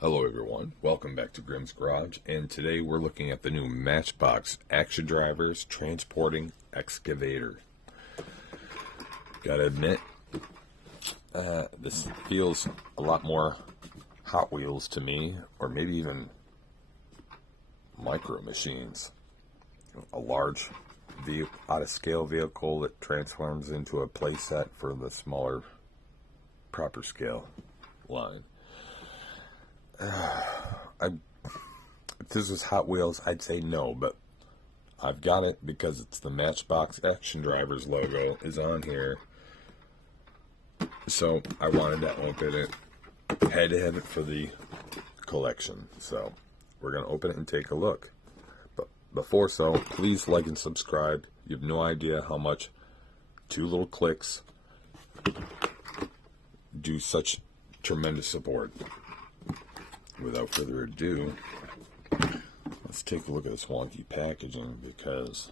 Hello everyone, welcome back to Grimm's Garage, and today we're looking at the new Matchbox Action Drivers Transporting Excavator. Gotta admit, this feels a lot more Hot Wheels to me, or maybe even Micro Machines. A large, out-of-scale vehicle that transforms into a playset for the smaller, proper scale line. If this was Hot Wheels, I'd say no, but I've got it because it's the Matchbox Action Drivers logo is on here. So I wanted to open it. Had to have it for the collection. So we're going to open it and take a look. But before so, please like and subscribe. You have no idea how much 2 little clicks do such tremendous support. Without further ado, let's take a look at this wonky packaging because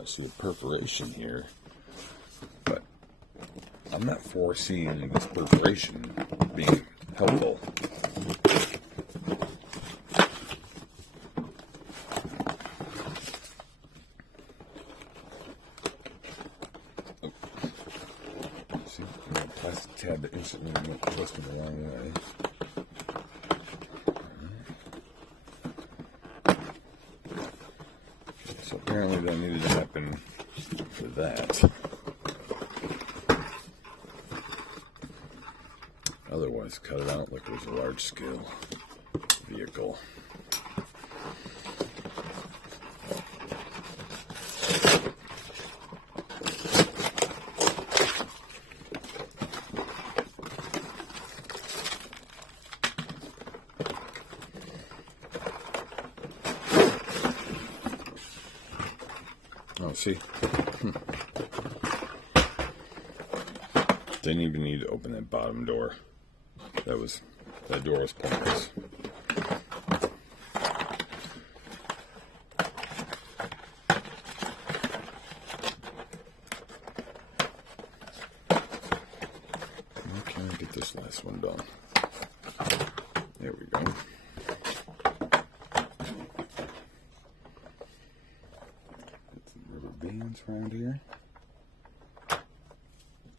I see the perforation here, but I'm not foreseeing this perforation being helpful. See, the plastic tab that instantly went twisted the wrong way. So apparently that needed to happen for that. Otherwise, cut it out like it was a large-scale vehicle. Oh, see? Didn't even need to open that bottom door. That door was pointless. Okay, get this last one done. There we go. Bands around here.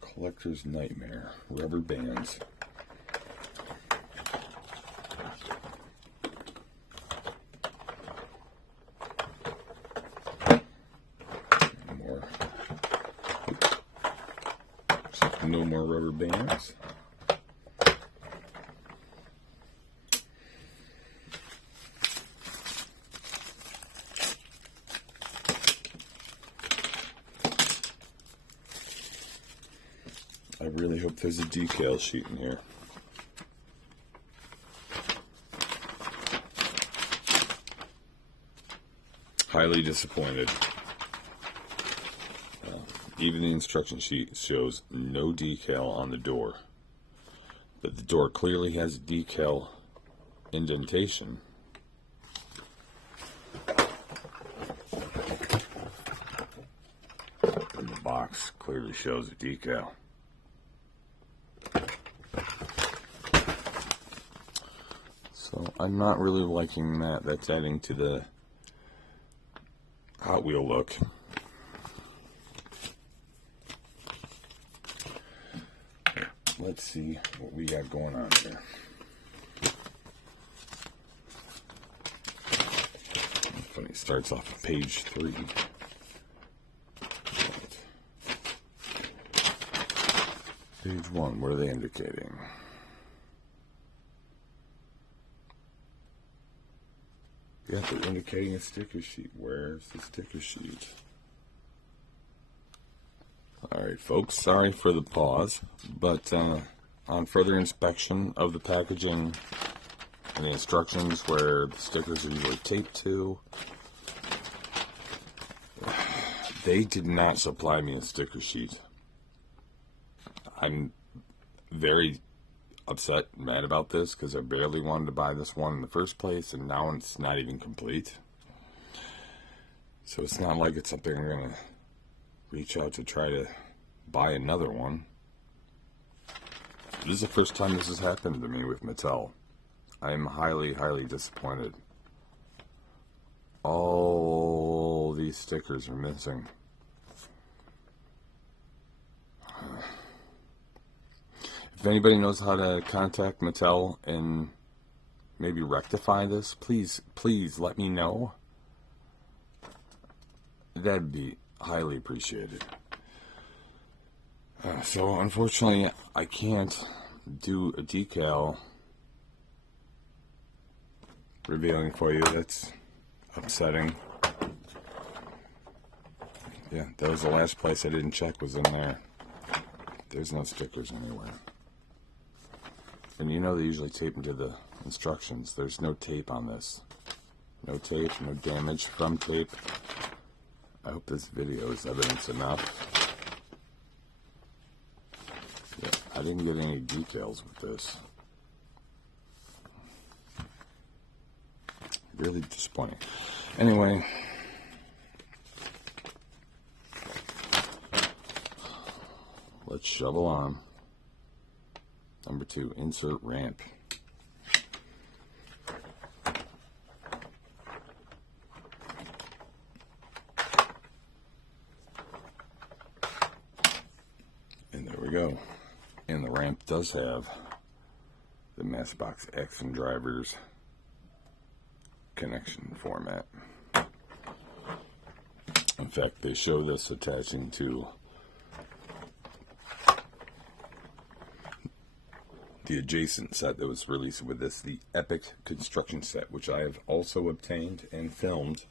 Collector's Nightmare. Rubber bands. More. No more rubber bands. I really hope there's a decal sheet in here. Highly disappointed. Even the instruction sheet shows no decal on the door. But the door clearly has a decal indentation. And the box clearly shows a decal. So I'm not really liking that. That's adding to the Hot Wheel look. Let's see what we got going on here. Funny, it starts off on page 3. Page 1, what are they indicating? Yeah, they're indicating a sticker sheet. Where's the sticker sheet? Alright folks, sorry for the pause, but on further inspection of the packaging and the instructions where the stickers are usually taped to, they did not supply me a sticker sheet. I'm very upset and mad about this because I barely wanted to buy this one in the first place, and now it's not even complete. So it's not like it's something I'm going to reach out to try to buy another one. This is the first time this has happened to me with Mattel. I'm highly, highly disappointed. All these stickers are missing. If anybody knows how to contact Mattel and maybe rectify this, please let me know. That'd be highly appreciated. So unfortunately, I can't do a decal revealing for you. That's upsetting. Yeah, that was the last place I didn't check, was in there. There's no stickers anywhere. And you know they usually tape them to the instructions. There's no tape on this. No tape, no damage from tape. I hope this video is evidence enough. Yeah, I didn't get any details with this. Really disappointing. Anyway, let's shovel on. Number 2, insert ramp. And there we go. And the ramp does have the Matchbox Action Drivers connection format. In fact, they show this attaching to the adjacent set that was released with this, the Epic construction set, which I have also obtained and filmed.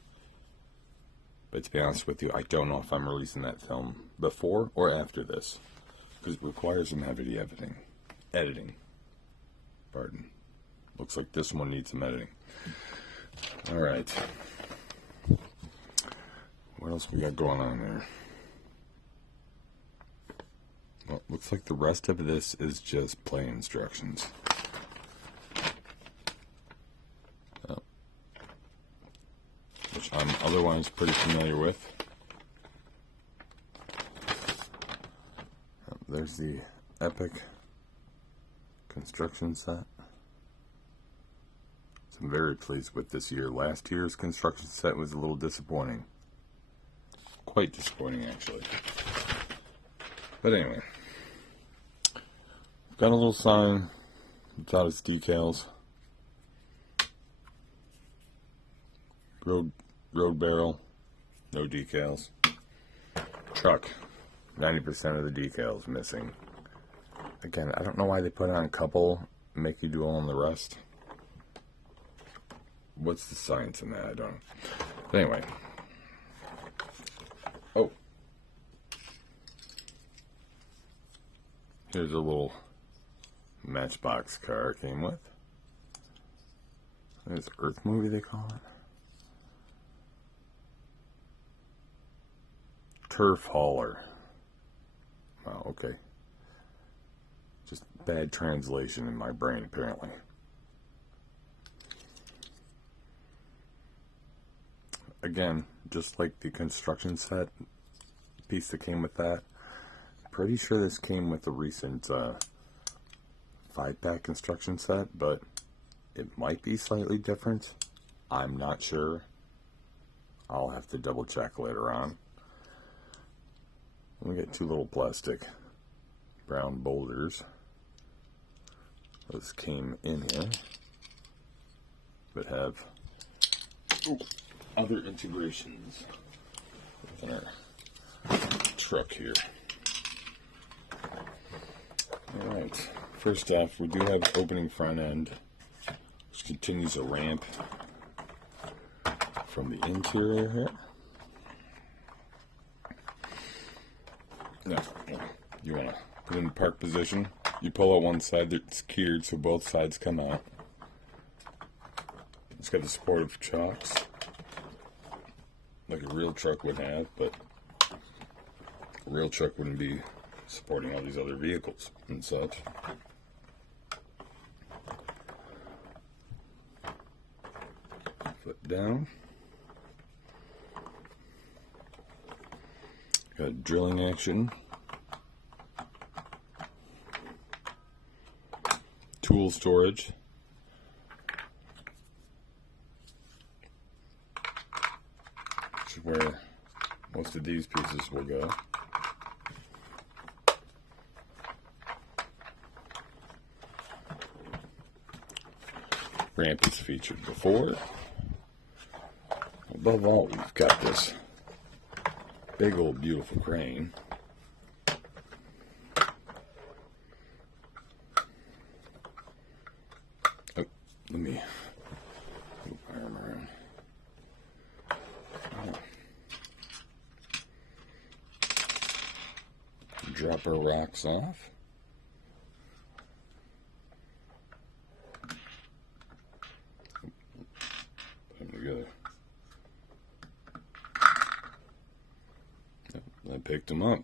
But to be honest with you, I don't know if I'm releasing that film before or after this, because it requires some heavy editing. Pardon. Looks like this one needs some editing. All right. What else we got going on there? Well, looks like the rest of this is just play instructions. Which I'm otherwise pretty familiar with. There's the Epic construction set. So I'm very pleased with this year. Last year's construction set was a little disappointing. Quite disappointing, actually. But anyway. Got a little sign without its decals. Road barrel, no decals. Truck, 90% of the decals missing. Again, I don't know why they put on a couple, make you do all on the rest. What's the science in that? I don't know. But anyway. Oh. Here's a little Matchbox car it came with. There's Earth movie, they call it. Turf hauler. Wow, okay. Just bad translation in my brain, apparently. Again, just like the construction set piece that came with that, pretty sure this came with the recent 5-pack construction set, but it might be slightly different. I'm not sure. I'll have to double check later on. We got 2 little plastic brown boulders. Those came in here, but have other integrations with our truck here. Alright, first off, we do have opening front end, which continues a ramp from the interior here. Now, you want to put it in park position. You pull out one side that's cured so both sides come out. It's got the supportive chocks, like a real truck would have, but a real truck wouldn't be supporting all these other vehicles and such. Flip down. Got drilling action. Tool storage. where most of these pieces will go. Ramp is featured before. Above all, we've got this big old beautiful crane. Oh, let me move my arm around. Oh. Drop our rocks off. Put them together. I picked them up.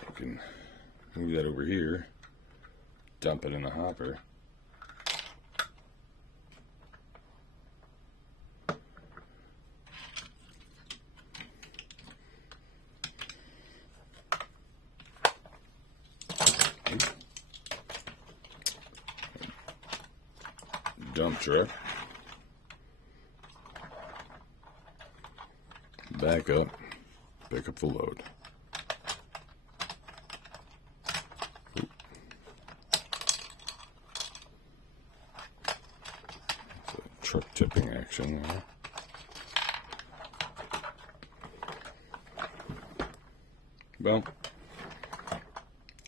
I can move that over here, dump it in the hopper. Dump truck. Back up. Pick up the load. It's a truck tipping action there. Well,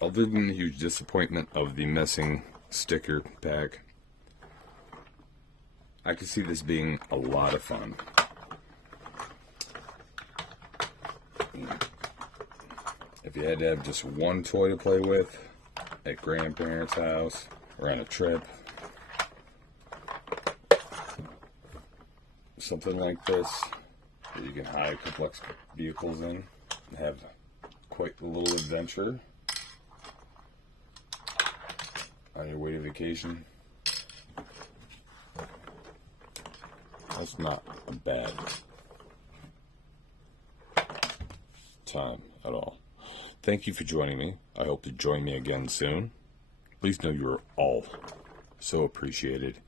other than the huge disappointment of the missing sticker pack, I could see this being a lot of fun. If you had to have just one toy to play with at grandparents' house or on a trip, something like this that you can hide complex vehicles in and have quite a little adventure on your way to vacation, that's not a bad time at all. Thank you for joining me. I hope to join me again soon. Please know you are all so appreciated,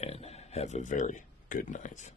and have a very good night.